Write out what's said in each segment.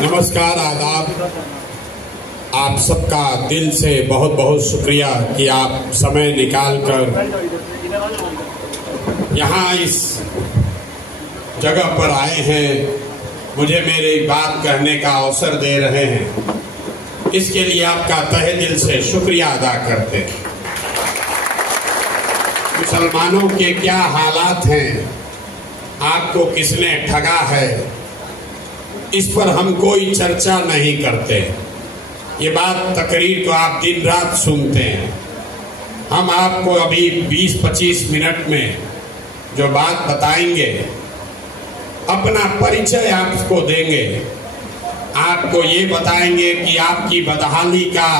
नमस्कार, आदाब। आप सबका दिल से बहुत बहुत शुक्रिया कि आप समय निकालकर यहाँ इस जगह पर आए हैं, मुझे मेरी बात कहने का अवसर दे रहे हैं। इसके लिए आपका तहे दिल से शुक्रिया अदा करते हैं। मुसलमानों के क्या हालात हैं, आपको किसने ठगा है, इस पर हम कोई चर्चा नहीं करते। ये बात तकरीर तो आप दिन रात सुनते हैं। हम आपको अभी 20-25 मिनट में जो बात बताएंगे, अपना परिचय आपको देंगे, आपको ये बताएंगे कि आपकी बदहाली का,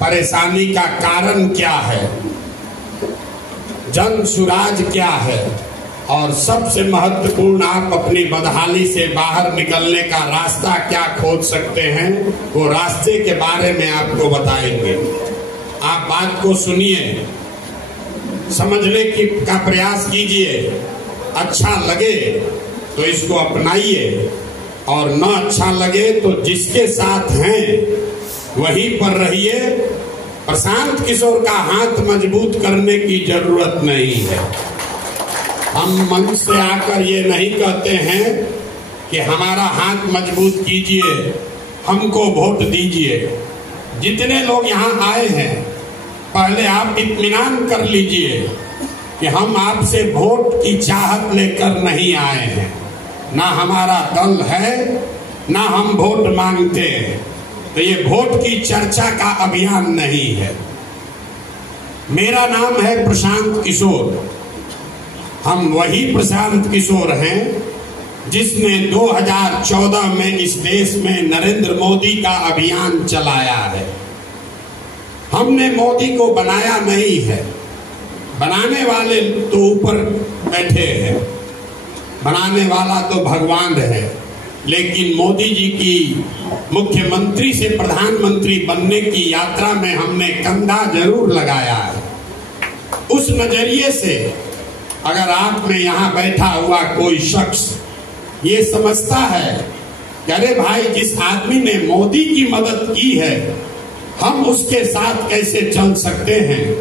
परेशानी का कारण क्या है, जन सुराज क्या है, और सबसे महत्वपूर्ण आप अपनी बदहाली से बाहर निकलने का रास्ता क्या खोज सकते हैं, वो रास्ते के बारे में आपको बताएंगे। आप बात को सुनिए, समझने का प्रयास कीजिए। अच्छा लगे तो इसको अपनाइए, और न अच्छा लगे तो जिसके साथ हैं वहीं पर रहिए। प्रशांत किशोर का हाथ मजबूत करने की जरूरत नहीं है। हम मन से आकर ये नहीं कहते हैं कि हमारा हाथ मजबूत कीजिए, हमको वोट दीजिए। जितने लोग यहाँ आए हैं, पहले आप इत्मीनान कर लीजिए कि हम आपसे वोट की चाहत लेकर नहीं आए हैं। ना हमारा दल है, ना हम वोट मांगते हैं। तो ये वोट की चर्चा का अभियान नहीं है। मेरा नाम है प्रशांत किशोर। हम वही प्रशांत किशोर हैं जिसने 2014 में इस देश में नरेंद्र मोदी का अभियान चलाया है। हमने मोदी को बनाया नहीं है, बनाने वाले तो ऊपर बैठे हैं, बनाने वाला तो भगवान है। लेकिन मोदी जी की मुख्यमंत्री से प्रधानमंत्री बनने की यात्रा में हमने कंधा जरूर लगाया है। उस नजरिए से अगर आप में यहाँ बैठा हुआ कोई शख्स ये समझता है कि अरे भाई, जिस आदमी ने मोदी की मदद की है, हम उसके साथ कैसे चल सकते हैं,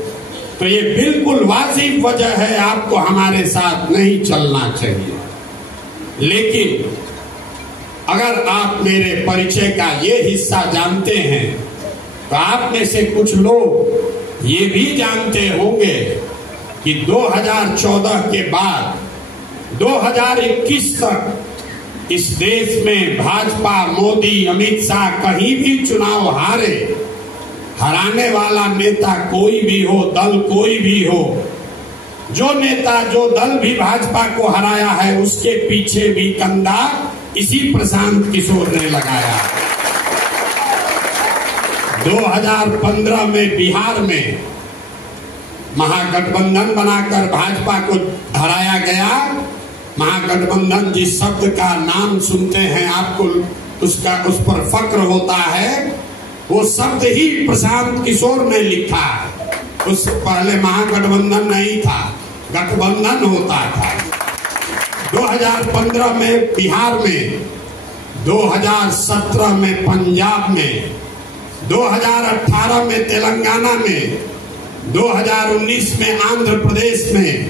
तो ये बिल्कुल वाजिब वजह है आपको हमारे साथ नहीं चलना चाहिए। लेकिन अगर आप मेरे परिचय का ये हिस्सा जानते हैं, तो आप में से कुछ लोग ये भी जानते होंगे कि 2014 के बाद 2021 तक इस देश में भाजपा, मोदी, अमित शाह कहीं भी चुनाव हारे, हराने वाला नेता कोई भी हो, दल कोई भी हो, जो नेता, जो दल भी भाजपा को हराया है, उसके पीछे भी कंधा इसी प्रशांत किशोर ने लगाया। 2015 में बिहार में महागठबंधन बनाकर भाजपा को हराया गया। महागठबंधन जिस शब्द का नाम सुनते हैं आपको उस पर फक्र होता है, वो शब्द ही प्रशांत किशोर ने लिखा है। उससे पहले महागठबंधन नहीं था, गठबंधन होता था। 2015 में बिहार में, 2017 में पंजाब में, 2018 में तेलंगाना में, 2019 में आंध्र प्रदेश में,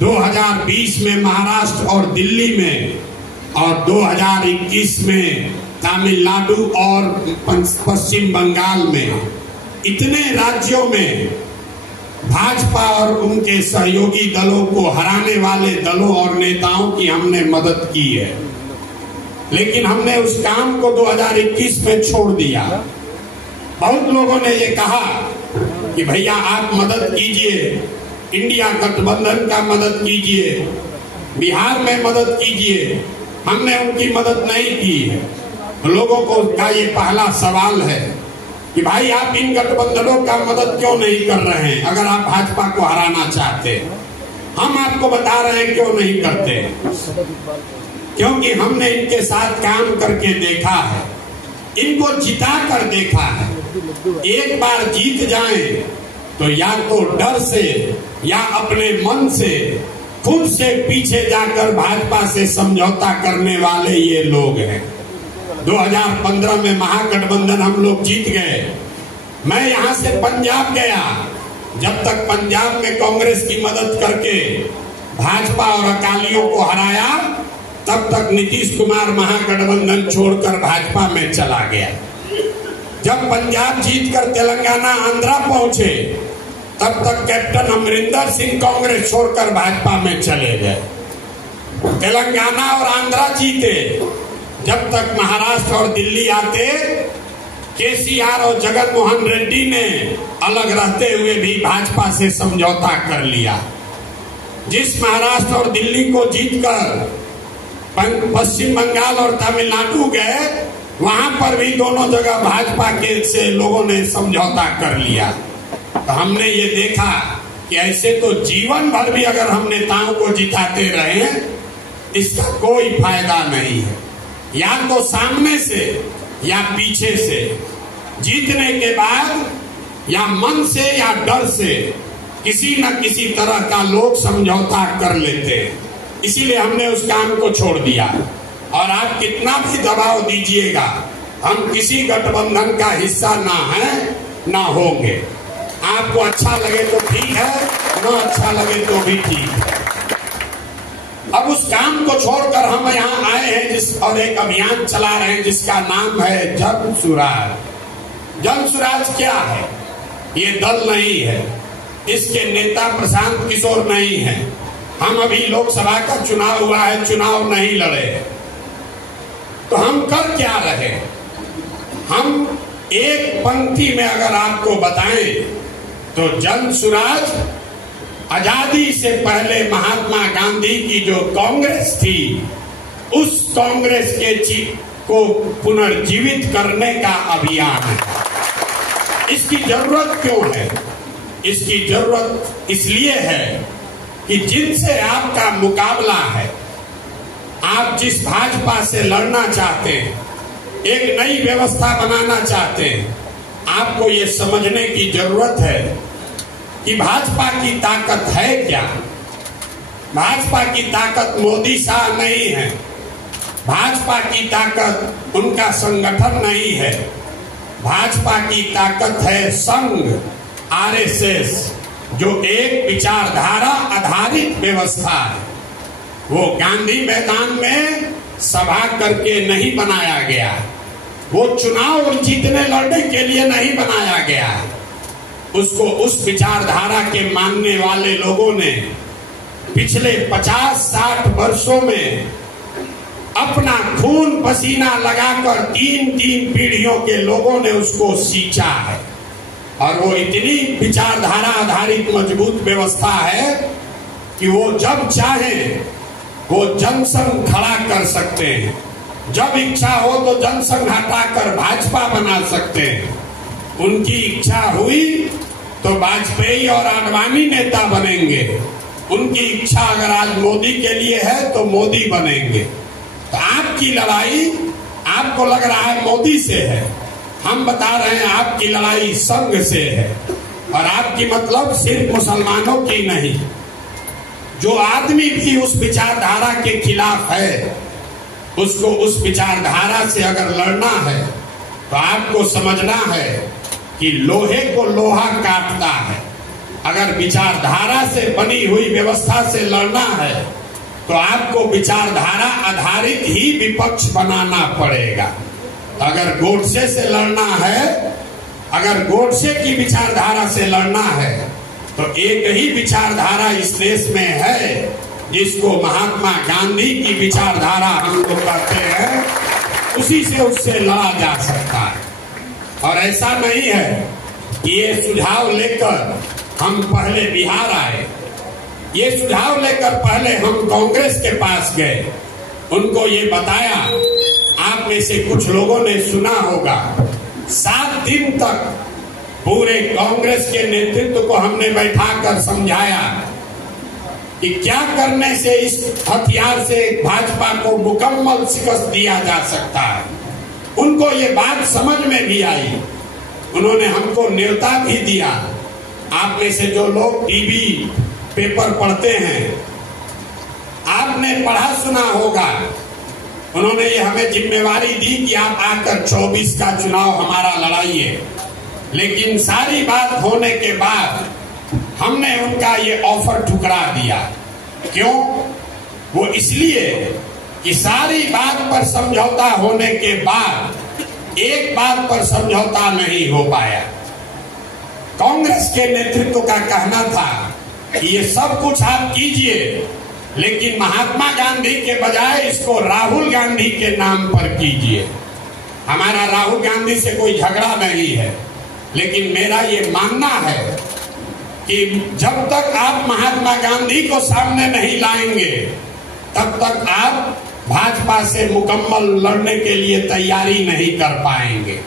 2020 में महाराष्ट्र और दिल्ली में, और 2021 में तमिलनाडु और पश्चिम बंगाल में, इतने राज्यों में भाजपा और उनके सहयोगी दलों को हराने वाले दलों और नेताओं की हमने मदद की है। लेकिन हमने उस काम को 2021 में छोड़ दिया। बहुत लोगों ने ये कहा कि भैया आप मदद कीजिए, इंडिया गठबंधन का मदद कीजिए, बिहार में मदद कीजिए। हमने उनकी मदद नहीं की है। लोगों को का ये पहला सवाल है कि भाई आप इन गठबंधनों का मदद क्यों नहीं कर रहे हैं अगर आप भाजपा को हराना चाहते हैं। हम आपको बता रहे हैं क्यों नहीं करते, क्योंकि हमने इनके साथ काम करके देखा है, इनको जिता कर देखा है। एक बार जीत जाएं तो या तो डर से या अपने मन से खुद से पीछे जाकर भाजपा से समझौता करने वाले ये लोग हैं। 2015 में महागठबंधन हम लोग जीत गए। मैं यहां से पंजाब गया, जब तक पंजाब में कांग्रेस की मदद करके भाजपा और अकालियों को हराया, तब तक नीतीश कुमार महागठबंधन छोड़कर भाजपा में चला गया। जब पंजाब जीतकर तेलंगाना आंध्रा पहुंचे, तब तक कैप्टन अमरिंदर सिंह कांग्रेस छोड़कर भाजपा में चले गए। तेलंगाना और आंध्रा जीते, जब तक महाराष्ट्र और दिल्ली आते, केसीआर और जगन मोहन रेड्डी ने अलग रहते हुए भी भाजपा से समझौता कर लिया। जिस महाराष्ट्र और दिल्ली को जीतकर पश्चिम बंगाल और तमिलनाडु गए, वहां पर भी दोनों जगह भाजपा के से लोगों ने समझौता कर लिया। तो हमने ये देखा कि ऐसे तो जीवन भर भी अगर हम नेताओं को जिताते रहे, इसका कोई फायदा नहीं है। या तो सामने से या पीछे से, जीतने के बाद या मन से या डर से किसी न किसी तरह का लोग समझौता कर लेते हैं। इसीलिए हमने उस काम को छोड़ दिया। और आप कितना भी दबाव दीजिएगा, हम किसी गठबंधन का हिस्सा ना है ना होंगे। आपको अच्छा लगे तो ठीक है, ना अच्छा लगे तो भी ठीक है। अब उस काम को छोड़कर हम यहाँ आए हैं और एक अभियान चला रहे हैं जिसका नाम है जन सुराज। जन सुराज क्या है? ये दल नहीं है, इसके नेता प्रशांत किशोर नहीं है। हम अभी लोकसभा का चुनाव हुआ है, चुनाव नहीं लड़े। तो हम कर क्या रहे? हम एक पंक्ति में अगर आपको बताएं तो जन सुराज आजादी से पहले महात्मा गांधी की जो कांग्रेस थी, उस कांग्रेस के को पुनर्जीवित करने का अभियान है। इसकी जरूरत क्यों है? इसकी जरूरत इसलिए है कि जिनसे आपका मुकाबला है, आप जिस भाजपा से लड़ना चाहते हैं, एक नई व्यवस्था बनाना चाहते हैं, आपको ये समझने की जरूरत है कि भाजपा की ताकत है क्या। भाजपा की ताकत मोदी शाह नहीं है, भाजपा की ताकत उनका संगठन नहीं है, भाजपा की ताकत है संघ, आरएसएस, जो एक विचारधारा आधारित व्यवस्था है। वो गांधी मैदान में सभा करके नहीं बनाया गया, वो चुनाव जीतने लड़ने के लिए नहीं बनाया गया। उसको उस विचारधारा के मानने वाले लोगों ने पिछले 50-60 वर्षों में अपना खून पसीना लगाकर 3-3 पीढ़ियों के लोगों ने उसको सींचा है। और वो इतनी विचारधारा आधारित मजबूत व्यवस्था है कि वो जब चाहे वो जनसंघ खड़ा कर सकते हैं, जब इच्छा हो तो जनसंघ हटाकर भाजपा बना सकते हैं। उनकी इच्छा हुई तो वाजपेयी और आडवाणी नेता बनेंगे, उनकी इच्छा अगर आज मोदी के लिए है तो मोदी बनेंगे। तो आपकी लड़ाई आपको लग रहा है मोदी से है, हम बता रहे हैं आपकी लड़ाई संघ से है। और आपकी मतलब सिर्फ मुसलमानों की नहीं, जो आदमी भी उस विचारधारा के खिलाफ है, उसको उस विचारधारा से अगर लड़ना है तो आपको समझना है कि लोहे को लोहा काटता है। अगर विचारधारा से बनी हुई व्यवस्था से लड़ना है तो आपको विचारधारा आधारित ही विपक्ष बनाना पड़ेगा। अगर गोडसे से लड़ना है, अगर गोडसे की विचारधारा से लड़ना है, तो एक ही विचारधारा इस देश में है जिसको महात्मा गांधी की विचारधारा हम लोग कहते हैं, उसी से उससे लड़ा जा सकता है। और ऐसा नहीं है कि ये सुझाव लेकर हम पहले बिहार आए, ये सुझाव लेकर पहले हम कांग्रेस के पास गए, उनको ये बताया। आप में से कुछ लोगों ने सुना होगा, 7 दिन तक पूरे कांग्रेस के नेतृत्व को हमने बैठाकर समझाया कि क्या करने से इस हथियार से भाजपा को मुकम्मल शिकस्त दिया जा सकता है। उनको ये बात समझ में भी आई, उन्होंने हमको न्योता भी दिया। आप में से जो लोग टीवी पेपर पढ़ते हैं, आपने पढ़ा सुना होगा उन्होंने ये हमें जिम्मेवारी दी कि आप आकर 24 का चुनाव हमारा लड़ाइए, लेकिन सारी बात होने के बाद हमने उनका ये ऑफर ठुकरा दिया। क्यों? वो इसलिए कि सारी बात पर समझौता होने के बाद एक बात पर समझौता नहीं हो पाया। कांग्रेस के नेतृत्व का कहना था कि ये सब कुछ आप कीजिए, लेकिन महात्मा गांधी के बजाय इसको राहुल गांधी के नाम पर कीजिए। हमारा राहुल गांधी से कोई झगड़ा नहीं है, लेकिन मेरा ये मानना है कि जब तक आप महात्मा गांधी को सामने नहीं लाएंगे तब तक आप भाजपा से मुकम्मल लड़ने के लिए तैयारी नहीं कर पाएंगे।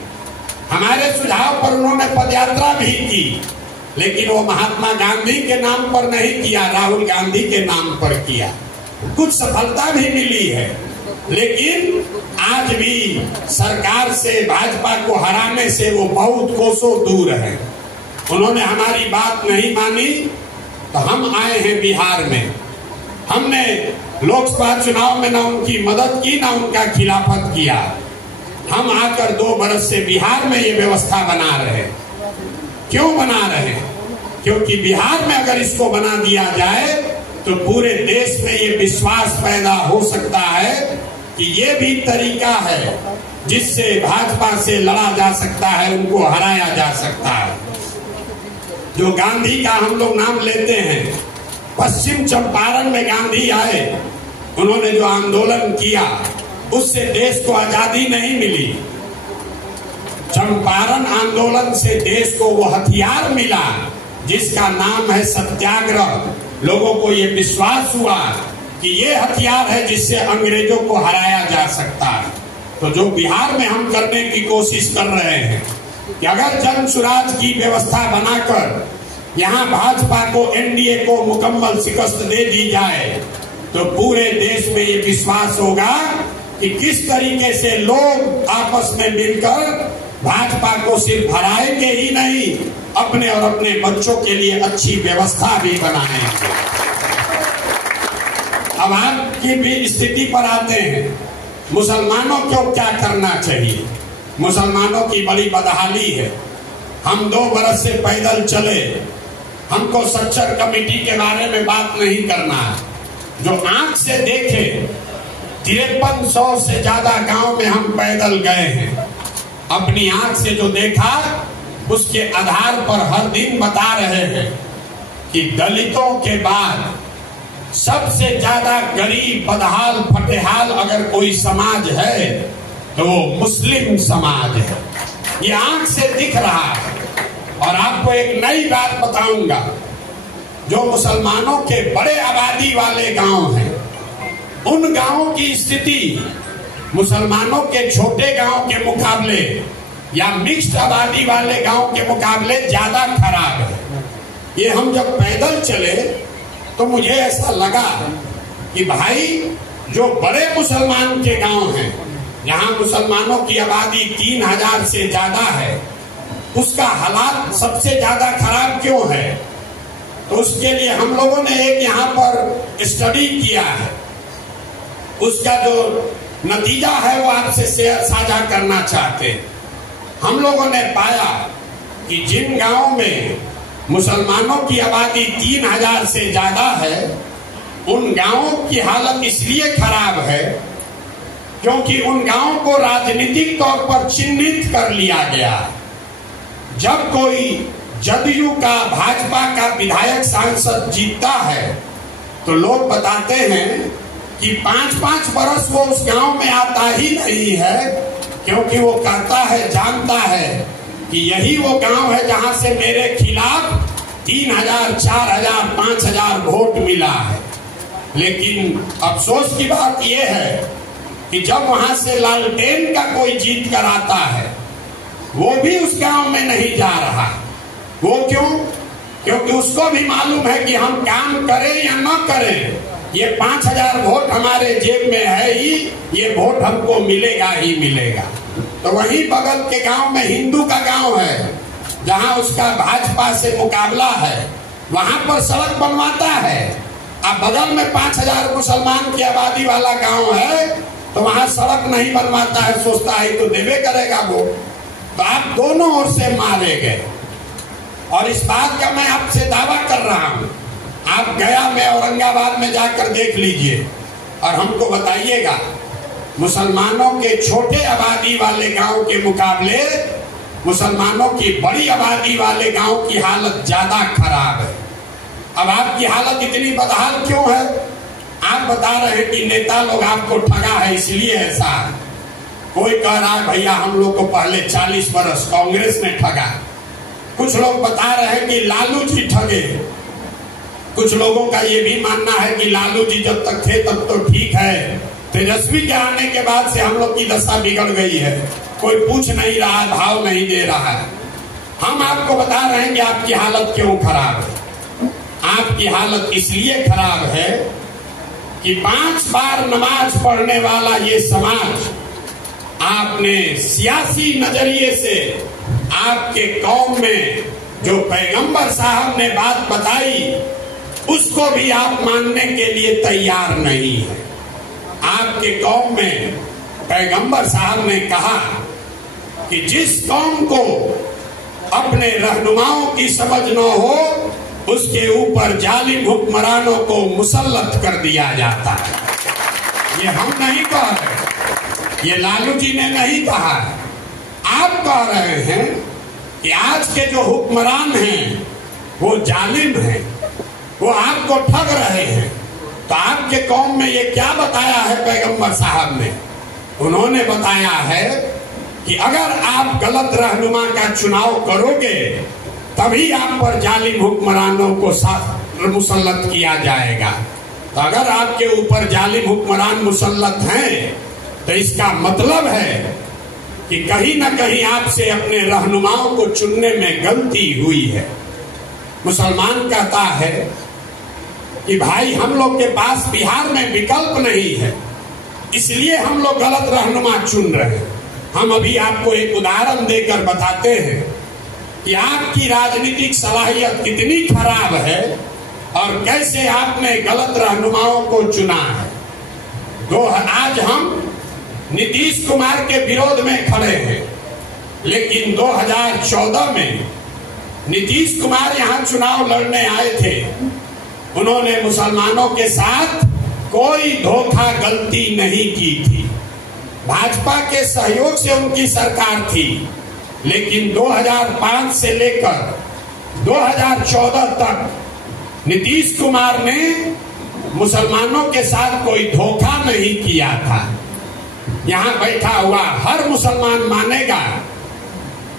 हमारे सुझाव पर उन्होंने पदयात्रा भी की, लेकिन वो महात्मा गांधी के नाम पर नहीं किया, राहुल गांधी के नाम पर किया। कुछ सफलता भी मिली है, लेकिन आज भी सरकार से, भाजपा को हराने से वो बहुत कोसों दूर है। उन्होंने हमारी बात नहीं मानी तो हम आए हैं बिहार में। हमने लोकसभा चुनाव में ना उनकी मदद की ना उनका खिलाफत किया। हम आकर 2 बरस से बिहार में ये व्यवस्था बना रहे। क्यों बना रहे? क्योंकि बिहार में अगर इसको बना दिया जाए तो पूरे देश में ये विश्वास पैदा हो सकता है कि ये भी तरीका है जिससे भाजपा से लड़ा जा सकता है, उनको हराया जा सकता है। जो गांधी का हम लोग नाम लेते हैं, पश्चिम चंपारण में गांधी आए, उन्होंने जो आंदोलन किया उससे देश को आजादी नहीं मिली। चंपारण आंदोलन से देश को वो हथियार मिला जिसका नाम है सत्याग्रह। लोगों को ये विश्वास हुआ कि ये हथियार है जिससे अंग्रेजों को हराया जा सकता है। तो जो बिहार में हम करने की कोशिश कर रहे हैं कि अगर जन सुराज की व्यवस्था बनाकर यहाँ भाजपा को, एनडीए को मुकम्मल शिकस्त दे दी जाए तो पूरे देश में ये विश्वास होगा कि किस तरीके से लोग आपस में मिलकर भाजपा को सिर्फ हराएंगे ही नहीं, अपने और अपने बच्चों के लिए अच्छी व्यवस्था भी बनाएंगे। अब आपकी भी स्थिति पर आते हैं, मुसलमानों को क्या करना चाहिए? मुसलमानों की बड़ी बदहाली है। हम 2 बरस से पैदल चले, हमको सच्चर कमेटी के बारे में बात नहीं करना। जो आंख से देखे, 5300 से ज्यादा गांव में हम पैदल गए हैं। अपनी आंख से जो देखा उसके आधार पर हर दिन बता रहे हैं कि दलितों के बाद सबसे ज्यादा गरीब, बदहाल, फटेहाल अगर कोई समाज है तो वो मुस्लिम समाज है। ये आंख से दिख रहा है। और आपको एक नई बात बताऊंगा, जो मुसलमानों के बड़े आबादी वाले गांव हैं, उन गांवों की स्थिति मुसलमानों के छोटे गांव के मुकाबले या मिक्स्ड आबादी वाले गांव के मुकाबले ज्यादा खराब है। ये हम जब पैदल चले तो मुझे ऐसा लगा कि भाई जो बड़े मुसलमान के गांव हैं, यहाँ मुसलमानों की आबादी 3000 से ज्यादा है, उसका हालात सबसे ज्यादा खराब क्यों है? तो उसके लिए हम लोगों ने एक यहाँ पर स्टडी किया है। उसका जो नतीजा है वो आपसे साझा करना चाहते हैं। हम लोगों ने पाया कि जिन गांवों में मुसलमानों की आबादी 3000 से ज्यादा है, उन गांवों की हालत इसलिए खराब है क्योंकि उन गांवों को राजनीतिक तौर पर चिन्हित कर लिया गया। जब कोई जदयू का, भाजपा का विधायक, सांसद जीतता है तो लोग बताते हैं कि 5-5 बरस वो उस गांव में आता ही नहीं है, क्योंकि वो कहता है, जानता है कि यही वो गांव है जहां से मेरे खिलाफ 3000, 4000, 5000 वोट मिला है। लेकिन अफसोस की बात यह है कि जब वहां से लालटेन का कोई जीत कर आता है, वो भी उस गांव में नहीं जा रहा। वो क्यों? क्योंकि उसको भी मालूम है कि हम काम करें या न करें, ये 5000 वोट हमारे जेब में है ही, ये वोट हमको मिलेगा ही मिलेगा। तो वहीं बगल के गांव में हिंदू का गांव है, जहां उसका भाजपा से मुकाबला है, वहां पर सड़क बनवाता है। अब बगल में 5000 मुसलमान की आबादी वाला गांव है, तो वहां सड़क नहीं बनवाता है, सोचता है तो देवे करेगा वो, तो आप दोनों ओर से मारे गए। और इस बात का मैं आपसे दावा कर रहा हूं, आप गया में औरंगाबाद में जाकर देख लीजिए और हमको बताइएगा, मुसलमानों के छोटे आबादी वाले गांव के मुकाबले मुसलमानों की बड़ी आबादी वाले गांव की हालत ज्यादा खराब है। अब आपकी हालत इतनी बदहाल क्यों है? आप बता रहे हैं कि नेता लोग आपको ठगा है इसलिए ऐसा है। कोई कह रहा है भैया हम लोग को पहले 40 वर्ष कांग्रेस ने ठगा, कुछ लोग बता रहे हैं कि लालू जी ठगे, कुछ लोगों का ये भी मानना है कि लालू जी जब तक थे तब तो ठीक है, तेजस्वी के आने के बाद से हम लोग की दशा बिगड़ गई है, कोई पूछ नहीं रहा है, भाव नहीं दे रहा है। हम आपको बता रहे हैं कि आपकी हालत क्यों खराब है। आपकी हालत इसलिए खराब है कि 5 बार नमाज पढ़ने वाला ये समाज आपने सियासी नजरिए से आपके कौम में जो पैगंबर साहब ने बात बताई उसको भी आप मानने के लिए तैयार नहीं है। आपके कौम में पैगंबर साहब ने कहा कि जिस कौम को अपने रहनुमाओं की समझ न हो उसके ऊपर जालिम हुक्मरानों को मुसल्लत कर दिया जाता है। ये हम नहीं कह रहे, ये लालू जी ने नहीं कहा, आप कह रहे हैं कि आज के जो हुक्मरान हैं वो जालिम हैं, वो आपको ठग रहे हैं। तो आपके कौम में ये क्या बताया है पैगंबर साहब ने? उन्होंने बताया है कि अगर आप गलत रहनुमा का चुनाव करोगे तभी आप पर जालिम हुक्मरानों को मुसल्लत किया जाएगा। तो अगर आपके ऊपर जालिम हुक्मरान मुसल्लत हैं तो इसका मतलब है कि कहीं ना कहीं आपसे अपने रहनुमाओं को चुनने में गलती हुई है। मुसलमान कहता है कि भाई हम लोग के पास बिहार में विकल्प नहीं है, इसलिए हम लोग गलत रहनुमा चुन रहे हैं। हम अभी आपको एक उदाहरण देकर बताते हैं कि आपकी राजनीतिक सलाहियत कितनी खराब है और कैसे आपने गलत रहनुमाओं को चुना है। आज हम नीतीश कुमार के विरोध में खड़े हैं, लेकिन 2014 में नीतीश कुमार यहाँ चुनाव लड़ने आए थे। उन्होंने मुसलमानों के साथ कोई धोखा गलती नहीं की थी। भाजपा के सहयोग से उनकी सरकार थी, लेकिन 2005 से लेकर 2014 तक नीतीश कुमार ने मुसलमानों के साथ कोई धोखा नहीं किया था। यहाँ बैठा हुआ हर मुसलमान मानेगा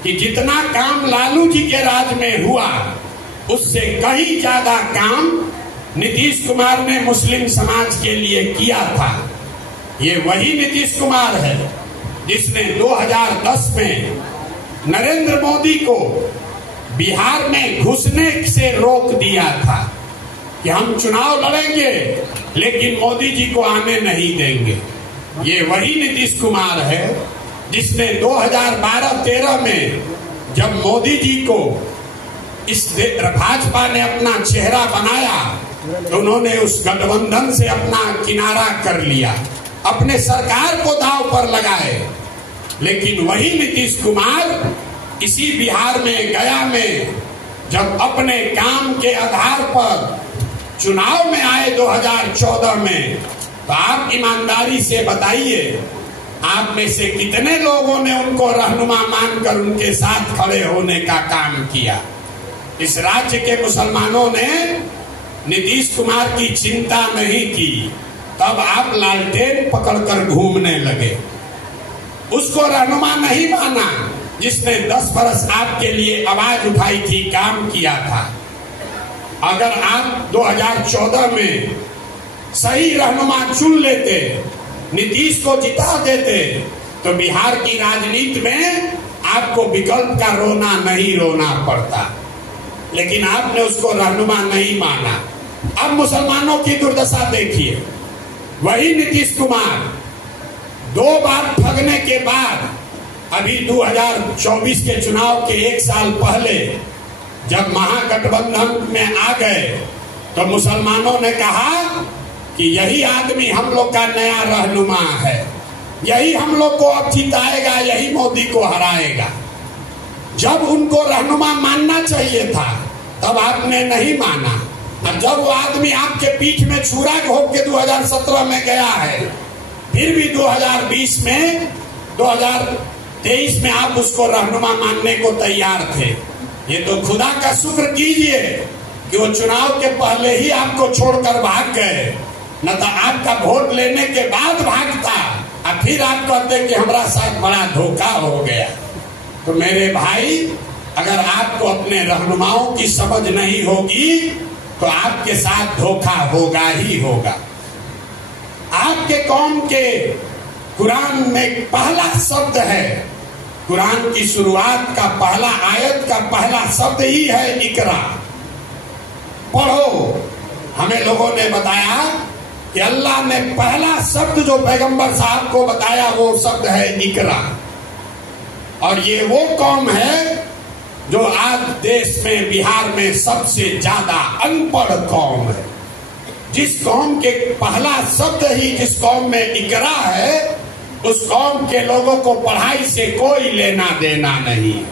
कि जितना काम लालू जी के राज में हुआ उससे कहीं ज्यादा काम नीतीश कुमार ने मुस्लिम समाज के लिए किया था। ये वही नीतीश कुमार है जिसने 2010 में नरेंद्र मोदी को बिहार में घुसने से रोक दिया था कि हम चुनाव लड़ेंगे लेकिन मोदी जी को आने नहीं देंगे। ये वही नीतीश कुमार है जिसने 2012-13 में जब मोदी जी को इस भाजपा ने अपना चेहरा बनाया तो उन्होंने उस गठबंधन से अपना किनारा कर लिया, अपने सरकार को दांव पर लगाए। लेकिन वही नीतीश कुमार इसी बिहार में गया में जब अपने काम के आधार पर चुनाव में आए 2014 में, तो आप ईमानदारी से बताइए आप में से कितने लोगों ने उनको रहनुमा मानकर उनके साथ खड़े होने का काम किया। इस राज्य के मुसलमानों ने नीतीश कुमार की चिंता नहीं की, तब आप लालटेन पकड़कर घूमने लगे। उसको रहनुमा नहीं माना जिसने 10 बरस आपके लिए आवाज उठाई थी, काम किया था। अगर आप 2014 में सही रहनुमा चुन लेते, नीतीश को जिता देते, तो बिहार की राजनीति में आपको विकल्प का रोना नहीं रोना पड़ता। लेकिन आपने उसको रहनुमा नहीं माना। अब मुसलमानों की दुर्दशा देखिए, वही नीतीश कुमार 2 बार ठगने के बाद अभी 2024 के चुनाव के 1 साल पहले जब महागठबंधन में आ गए तो मुसलमानों ने कहा कि यही आदमी हम लोग का नया रहनुमा है। यही हम लोग को अब जिताएगा, यही मोदी को हराएगा। जब उनको रहनुमा मानना चाहिए था तब आपने नहीं माना, और जब वो आदमी आपके पीठ में छुरा घोंप के 2017 में गया है, फिर भी 2020 में 2023 में आप उसको रहनुमा मानने को तैयार थे। ये तो खुदा का शुक्र कीजिए कि वो चुनाव के पहले ही आपको छोड़कर भाग गए, न तो आपका वोट लेने के बाद भागता और फिर आप कहते कि हमारा साथ बड़ा धोखा हो गया। तो मेरे भाई, अगर आपको अपने रहनुमाओं की समझ नहीं होगी तो आपके साथ धोखा होगा ही होगा। आपके कौम के कुरान में पहला शब्द है, कुरान की शुरुआत का पहला आयत का पहला शब्द ही है इकरा, पढ़ो। हमें लोगों ने बताया कि अल्लाह ने पहला शब्द जो पैगंबर साहब को बताया वो शब्द है इकरा। और ये वो कौम है जो आज देश में, बिहार में सबसे ज्यादा अनपढ़ कौम है। जिस कौम के पहला शब्द ही जिस कौम में इकरा है, उस कौम के लोगों को पढ़ाई से कोई लेना देना नहीं है।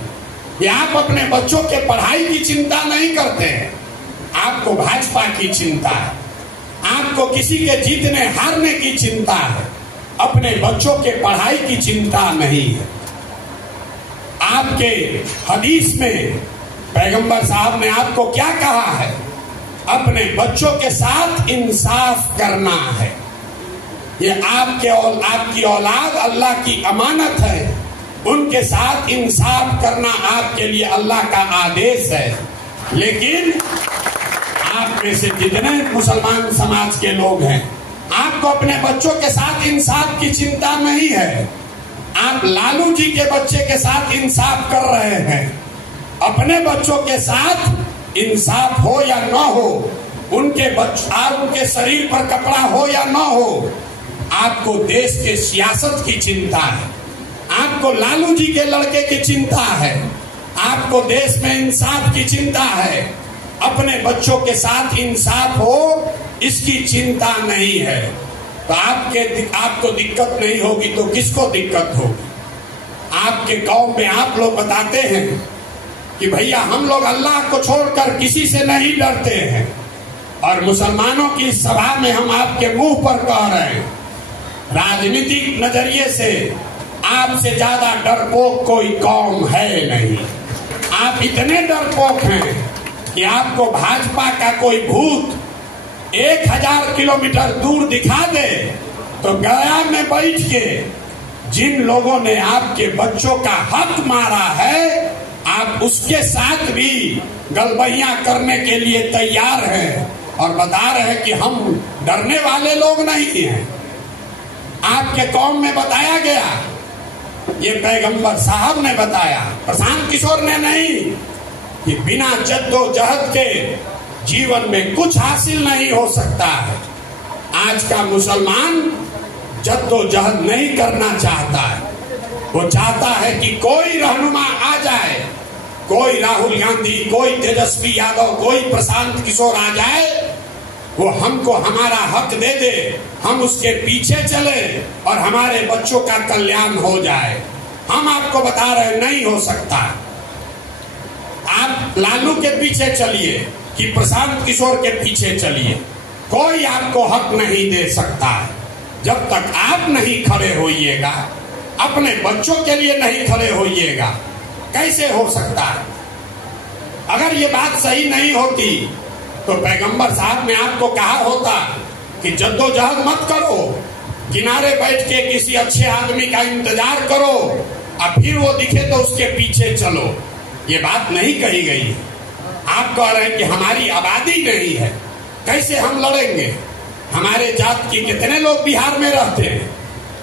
ये आप अपने बच्चों के पढ़ाई की चिंता नहीं करते हैं, आपको भाजपा की चिंता है, आपको किसी के जीतने हारने की चिंता है, अपने बच्चों के पढ़ाई की चिंता नहीं है। आपके हदीस में पैगंबर साहब ने आपको क्या कहा है? अपने बच्चों के साथ इंसाफ करना है। ये आपकी औलाद अल्लाह की अमानत है, उनके साथ इंसाफ करना आपके लिए अल्लाह का आदेश है। लेकिन आप में से जितने मुसलमान समाज के लोग हैं, आपको अपने बच्चों के साथ इंसाफ की चिंता नहीं है। आप लालू जी के बच्चे के साथ इंसाफ कर रहे हैं। अपने बच्चों के साथ इंसाफ हो या न हो, उनके शरीर पर कपड़ा हो या न हो, आपको देश के सियासत की चिंता है, आपको लालू जी के लड़के की चिंता है, आपको देश में इंसाफ की चिंता है। अपने बच्चों के साथ इंसाफ हो, इसकी चिंता नहीं है। तो आपको दिक्कत नहीं होगी तो किसको दिक्कत होगी? आपके कौम में आप लोग बताते हैं कि भैया हम लोग अल्लाह को छोड़कर किसी से नहीं डरते हैं, और मुसलमानों की सभा में हम आपके मुंह पर कह रहे हैं, राजनीतिक नजरिए से आपसे ज्यादा डरपोक कोई कौम है नहीं। आप इतने डरपोक हैं कि आपको भाजपा का कोई भूत 1000 किलोमीटर दूर दिखा दे तो गया में बैठ के जिन लोगों ने आपके बच्चों का हक मारा है, आप उसके साथ भी गलबैया करने के लिए तैयार हैं और बता रहे हैं कि हम डरने वाले लोग नहीं हैं। आपके कौम में बताया गया, ये पैगंबर साहब ने बताया, प्रशांत किशोर ने नहीं, कि बिना जद्दोजहद के जीवन में कुछ हासिल नहीं हो सकता है। आज का मुसलमान जद्दोजहद नहीं करना चाहता है, वो चाहता है कि कोई रहनुमा आ जाए, कोई राहुल गांधी, कोई तेजस्वी यादव, कोई प्रशांत किशोर आ जाए, वो हमको हमारा हक दे दे, हम उसके पीछे चले और हमारे बच्चों का कल्याण हो जाए। हम आपको बता रहे नहीं हो सकता। आप लालू के पीछे चलिए कि प्रशांत किशोर के पीछे चलिए, कोई आपको हक नहीं दे सकता है। जब तक आप नहीं खड़े होइएगा, अपने बच्चों के लिए नहीं खड़े होइएगा, कैसे हो सकता है? अगर ये बात सही नहीं होती तो पैगंबर साहब ने आपको कहा होता कि जद्दोजहद मत करो, किनारे बैठ के किसी अच्छे आदमी का इंतजार करो और फिर वो दिखे तो उसके पीछे चलो। ये बात नहीं कही गई। आप कह रहे हैं कि हमारी आबादी नहीं है, कैसे हम लड़ेंगे? हमारे जात के कितने लोग बिहार में रहते हैं,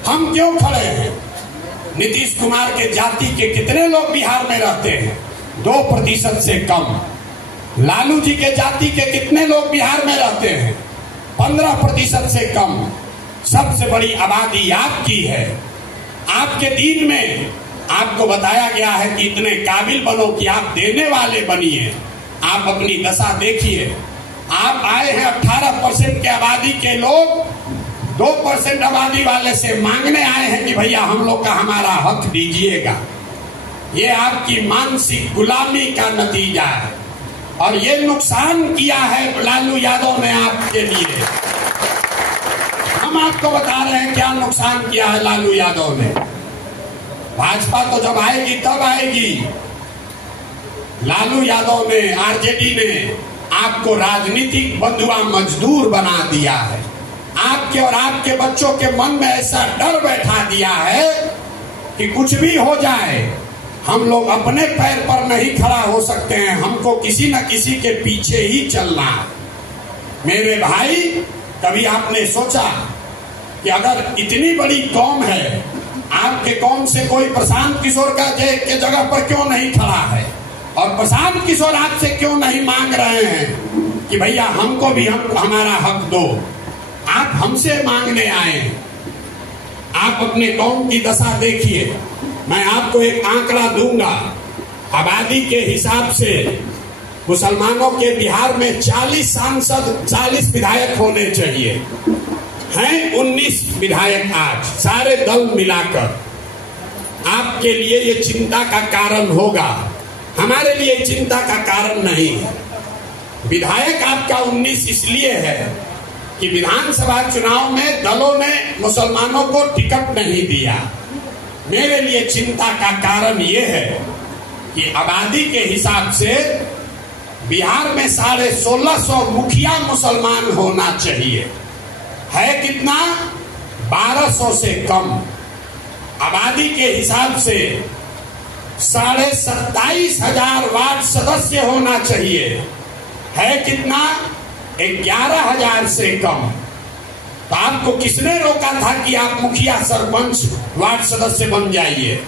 हम क्यों खड़े हैं? नीतीश कुमार के जाति के कितने लोग बिहार में रहते हैं? 2% से कम। लालू जी के जाति के कितने लोग बिहार में रहते हैं? 15% से कम। सबसे बड़ी आबादी आपकी है। आपके दीन में आपको बताया गया है कि इतने काबिल बनो कि आप देने वाले बनिए। आप अपनी दशा देखिए। आप आए हैं 18% की आबादी के लोग 2% आबादी वाले से मांगने आए हैं कि भैया हम लोग का हमारा हक दीजिएगा। ये आपकी मानसिक गुलामी का नतीजा है और ये नुकसान किया है लालू यादव ने आपके लिए। हम आपको बता रहे हैं क्या नुकसान किया है लालू यादव ने। भाजपा तो जब आएगी तब आएगी। लालू यादव ने, आरजेडी ने आपको राजनीतिक बंधुआ मजदूर बना दिया है। आपके और आपके बच्चों के मन में ऐसा डर बैठा दिया है कि कुछ भी हो जाए हम लोग अपने पैर पर नहीं खड़ा हो सकते हैं, हमको किसी न किसी के पीछे ही चलना है। मेरे भाई, कभी आपने सोचा कि अगर इतनी बड़ी कौम है, आपके कौम से कोई प्रशांत किशोर के जगह पर क्यों नहीं खड़ा है और प्रशांत किशोर आपसे क्यों नहीं मांग रहे हैं कि भैया हमको भी हमारा हक दो। आप हमसे मांगने आए। आप अपने कौम की दशा देखिए। मैं आपको एक आंकड़ा दूंगा। आबादी के हिसाब से मुसलमानों के बिहार में 40 सांसद, 40 विधायक होने चाहिए, हैं 19 विधायक आज, सारे दल मिलाकर। आपके लिए ये चिंता का कारण होगा, हमारे लिए चिंता का कारण नहीं है। विधायक आपका 19 इसलिए है कि विधानसभा चुनाव में दलों ने मुसलमानों को टिकट नहीं दिया। मेरे लिए चिंता का कारण यह है कि आबादी के हिसाब से बिहार में 1650 मुखिया मुसलमान होना चाहिए। है कितना? 1200 से कम। आबादी के हिसाब से 27,500 वार्ड सदस्य होना चाहिए। है कितना? 11,000 से कम। तो आपको किसने रोका था कि आप मुखिया, सरपंच, वार्ड सदस्य बन जाइए?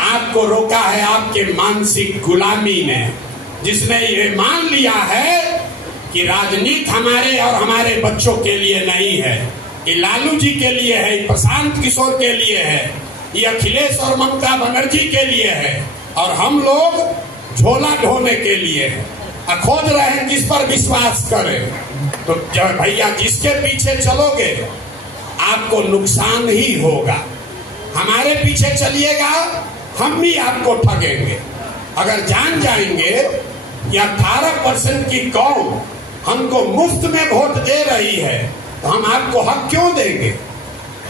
आपको रोका है आपके मानसिक गुलामी ने, जिसने ये मान लिया है कि राजनीति हमारे और हमारे बच्चों के लिए नहीं है, ये लालू जी के लिए है, ये प्रशांत किशोर के लिए है, ये अखिलेश और ममता बनर्जी के लिए है और हम लोग झोला ढोने के लिए है। खोज रहे हैं किस पर विश्वास करें। तो भैया जिसके पीछे चलोगे आपको नुकसान ही होगा। हमारे पीछे चलिएगा हम भी आपको ठगेंगे। अगर जान जाएंगे कि 18% की कौम हमको मुफ्त में वोट दे रही है तो हम आपको हक क्यों देंगे?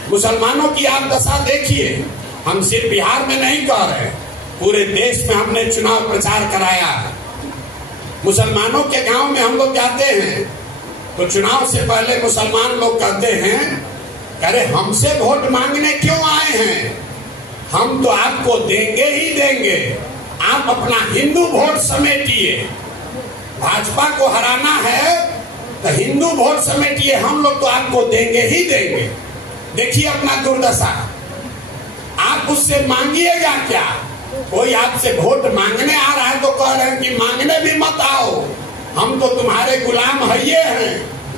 मुसलमानों की आप दशा देखिए। हम सिर्फ बिहार में नहीं कह रहे, पूरे देश में हमने चुनाव प्रचार कराया है। मुसलमानों के गांव में हम लोग जाते हैं तो चुनाव से पहले मुसलमान लोग कहते हैं, अरे हमसे वोट मांगने क्यों आए हैं? हम तो आपको देंगे ही देंगे, आप अपना हिंदू वोट समेटिए। भाजपा को हराना है तो हिंदू वोट समेटिए, हम लोग तो आपको देंगे ही देंगे। देखिए अपना दुर्दशा। आप उससे मांगिएगा क्या? कोई आपसे वोट मांगने आ रहा है तो कह रहे हैं कि मांगने भी मत आओ, हम तो तुम्हारे गुलाम हइये हैं,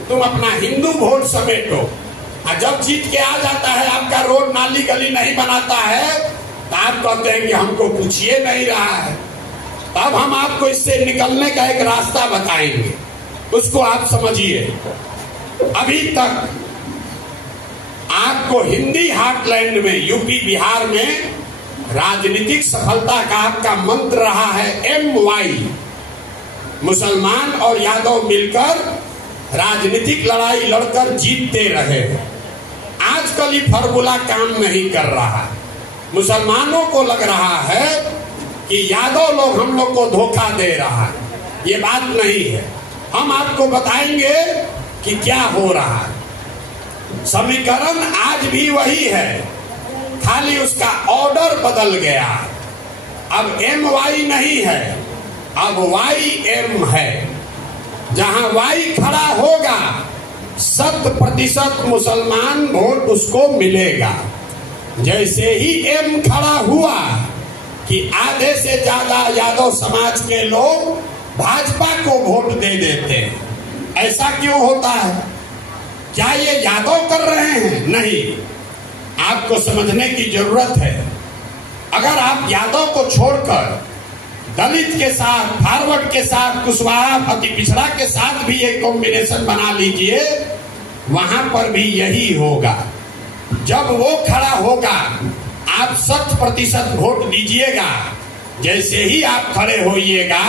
तुम अपना हिंदू वोट समेटो। और जब जीत के आ जाता है, आपका रोड नाली गली नहीं बनाता है तो आप कहते हैं कि हमको पूछिए नहीं रहा है। तब हम आपको इससे निकलने का एक रास्ता बताएंगे, उसको आप समझिए। अभी तक आपको हिंदी हार्टलैंड में, यूपी बिहार में राजनीतिक सफलता का आपका मंत्र रहा है MY। मुसलमान और यादव मिलकर राजनीतिक लड़ाई लड़कर जीतते रहे। आजकल ये फॉर्मूला काम नहीं कर रहा। मुसलमानों को लग रहा है कि यादव लोग हम लोग को धोखा दे रहा है। ये बात नहीं है। हम आपको बताएंगे कि क्या हो रहा है। समीकरण आज भी वही है, खाली उसका ऑर्डर बदल गया। अब MY नहीं है, अब YM है। जहां Y खड़ा होगा 100% मुसलमान वोट उसको मिलेगा। जैसे ही M खड़ा हुआ कि आधे से ज्यादा यादव समाज के लोग भाजपा को वोट दे देते हैं। ऐसा क्यों होता है? क्या ये यादव कर रहे हैं? नहीं, आपको समझने की जरूरत है। अगर आप यादव को छोड़कर दलित के साथ, फॉरवर्ड के साथ, कुशवाहा, अति पिछड़ा के साथ भी एक कॉम्बिनेशन बना लीजिए वहां पर भी यही होगा। जब वो खड़ा होगा आप 100% वोट दीजिएगा। जैसे ही आप खड़े होइएगा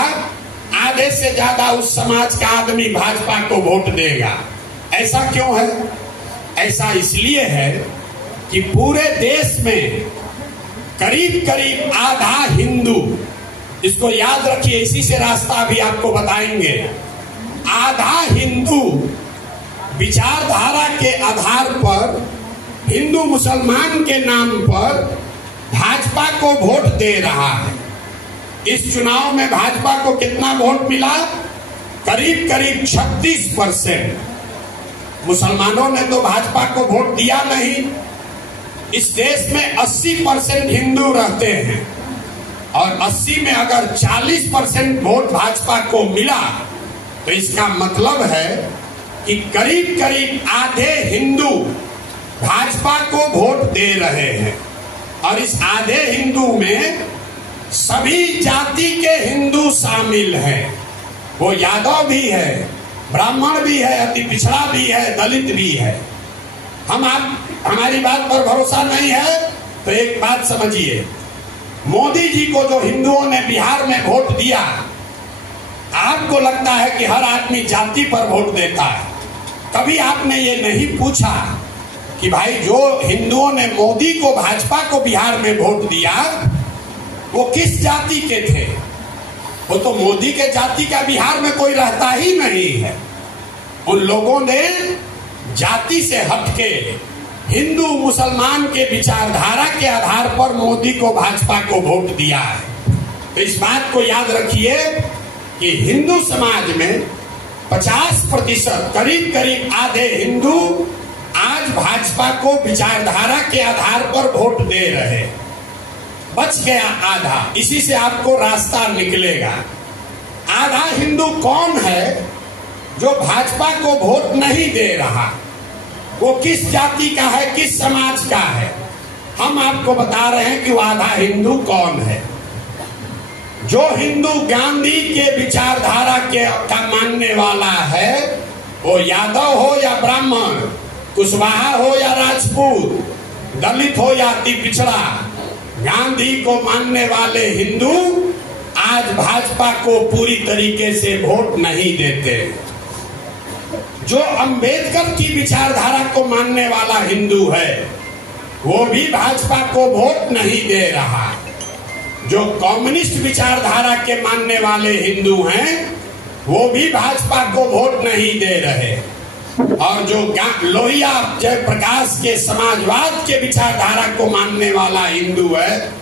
आधे से ज्यादा उस समाज का आदमी भाजपा को वोट देगा। ऐसा क्यों है? ऐसा इसलिए है कि पूरे देश में करीब करीब आधा हिंदू, इसको याद रखिए, इसी से रास्ता भी आपको बताएंगे, आधा हिंदू विचारधारा के आधार पर हिंदू मुसलमान के नाम पर भाजपा को वोट दे रहा है। इस चुनाव में भाजपा को कितना वोट मिला? करीब करीब 36%। मुसलमानों ने तो भाजपा को वोट दिया नहीं। इस देश में 80% हिंदू रहते हैं और 80 में अगर 40% वोट भाजपा को मिला तो इसका मतलब है कि करीब करीब आधे हिंदू भाजपा को वोट दे रहे हैं। और इस आधे हिंदू में सभी जाति के हिंदू शामिल हैं। वो यादव भी है, ब्राह्मण भी है, अति पिछड़ा भी है, दलित भी है। हमारी बात पर भरोसा नहीं है तो एक बात समझिए, मोदी जी को जो हिंदुओं ने बिहार में वोट दिया, आपको लगता है कि हर आदमी जाति पर वोट देता है। कभी आपने ये नहीं पूछा कि भाई जो हिंदुओं ने मोदी को, भाजपा को बिहार में वोट दिया वो किस जाति के थे? वो तो मोदी के जाति का बिहार में कोई रहता ही नहीं है। उन लोगों ने जाति से हटके हिंदू मुसलमान के विचारधारा के आधार पर मोदी को, भाजपा को वोट दिया है। तो इस बात को याद रखिए कि हिंदू समाज में 50% करीब करीब आधे हिंदू आज भाजपा को विचारधारा के आधार पर वोट दे रहे। बच गया आधा, इसी से आपको रास्ता निकलेगा। आधा हिंदू कौन है जो भाजपा को वोट नहीं दे रहा? वो किस जाति का है, किस समाज का है? हम आपको बता रहे हैं कि वो आधा हिंदू कौन है। जो हिंदू गांधी के विचारधारा का मानने वाला है, वो यादव हो या ब्राह्मण, कुशवाहा हो या राजपूत, दलित हो या अति पिछड़ा, गांधी को मानने वाले हिंदू आज भाजपा को पूरी तरीके से वोट नहीं देते। जो अंबेडकर की विचारधारा को मानने वाला हिंदू है वो भी भाजपा को वोट नहीं दे रहा। जो कम्युनिस्ट विचारधारा के मानने वाले हिंदू हैं वो भी भाजपा को वोट नहीं दे रहे। और जो लोहिया जयप्रकाश के समाजवाद के विचारधारा को मानने वाला हिंदू है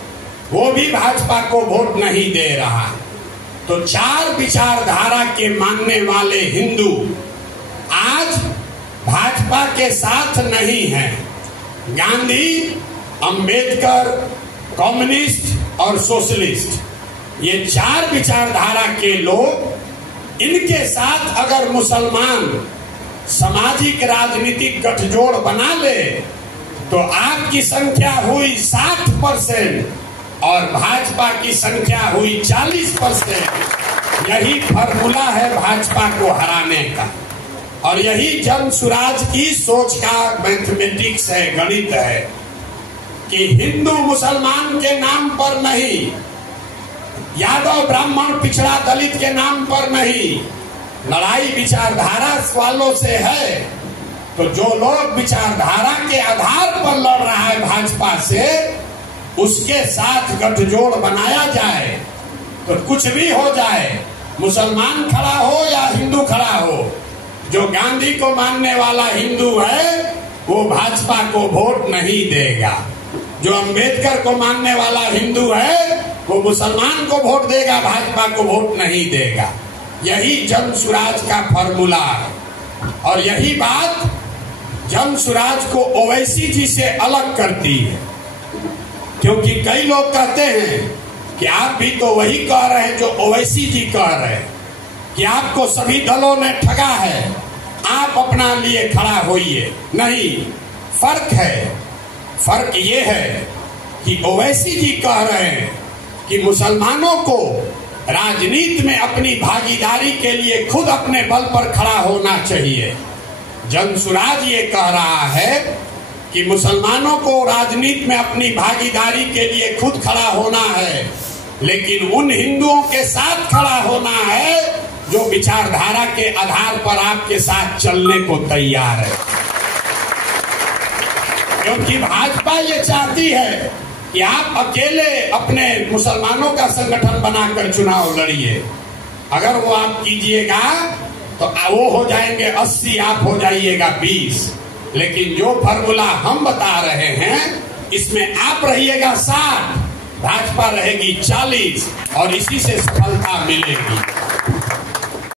वो भी भाजपा को वोट नहीं दे रहा। तो 4 विचारधारा के मानने वाले हिंदू आज भाजपा के साथ नहीं हैं। गांधी, अंबेडकर, कम्युनिस्ट और सोशलिस्ट, ये 4 विचारधारा के लोग, इनके साथ अगर मुसलमान सामाजिक राजनीतिक गठजोड़ बना ले तो आपकी संख्या हुई 60% और भाजपा की संख्या हुई 40%। यही फॉर्मूला है भाजपा को हराने का और यही जन सुराज की सोच का मैथमेटिक्स है, गणित है कि हिंदू मुसलमान के नाम पर नहीं, यादव ब्राह्मण पिछड़ा दलित के नाम पर नहीं, लड़ाई विचारधारा वालों से है। तो जो लोग विचारधारा के आधार पर लड़ रहा है भाजपा से, उसके साथ गठजोड़ बनाया जाए तो कुछ भी हो जाए, मुसलमान खड़ा हो या हिंदू खड़ा हो, जो गांधी को मानने वाला हिंदू है वो भाजपा को वोट नहीं देगा। जो अंबेडकर को मानने वाला हिंदू है वो मुसलमान को वोट देगा, भाजपा को वोट नहीं देगा। यही जन सुराज का फॉर्मूला है और यही बात जन सुराज को ओवैसी जी से अलग करती है। क्योंकि कई लोग कहते हैं कि आप भी तो वही कह रहे हैं जो ओवैसी जी कह रहे हैं कि आपको सभी दलों ने ठगा है, आप अपना लिए खड़ा होइए। नहीं, फर्क है। फर्क ये है कि ओवैसी जी कह रहे हैं कि मुसलमानों को राजनीति में अपनी भागीदारी के लिए खुद अपने बल पर खड़ा होना चाहिए। जनसुराज ये कह रहा है कि मुसलमानों को राजनीति में अपनी भागीदारी के लिए खुद खड़ा होना है, लेकिन उन हिंदुओं के साथ खड़ा होना है जो विचारधारा के आधार पर आपके साथ चलने को तैयार है। क्योंकि भाजपा ये चाहती है कि आप अकेले अपने मुसलमानों का संगठन बनाकर चुनाव लड़िए। अगर वो आप कीजिएगा तो वो हो जाएंगे 80, आप हो जाइएगा 20। लेकिन जो फॉर्मूला हम बता रहे हैं इसमें आप रहिएगा 60, भाजपा रहेगी 40 और इसी से सफलता मिलेगी।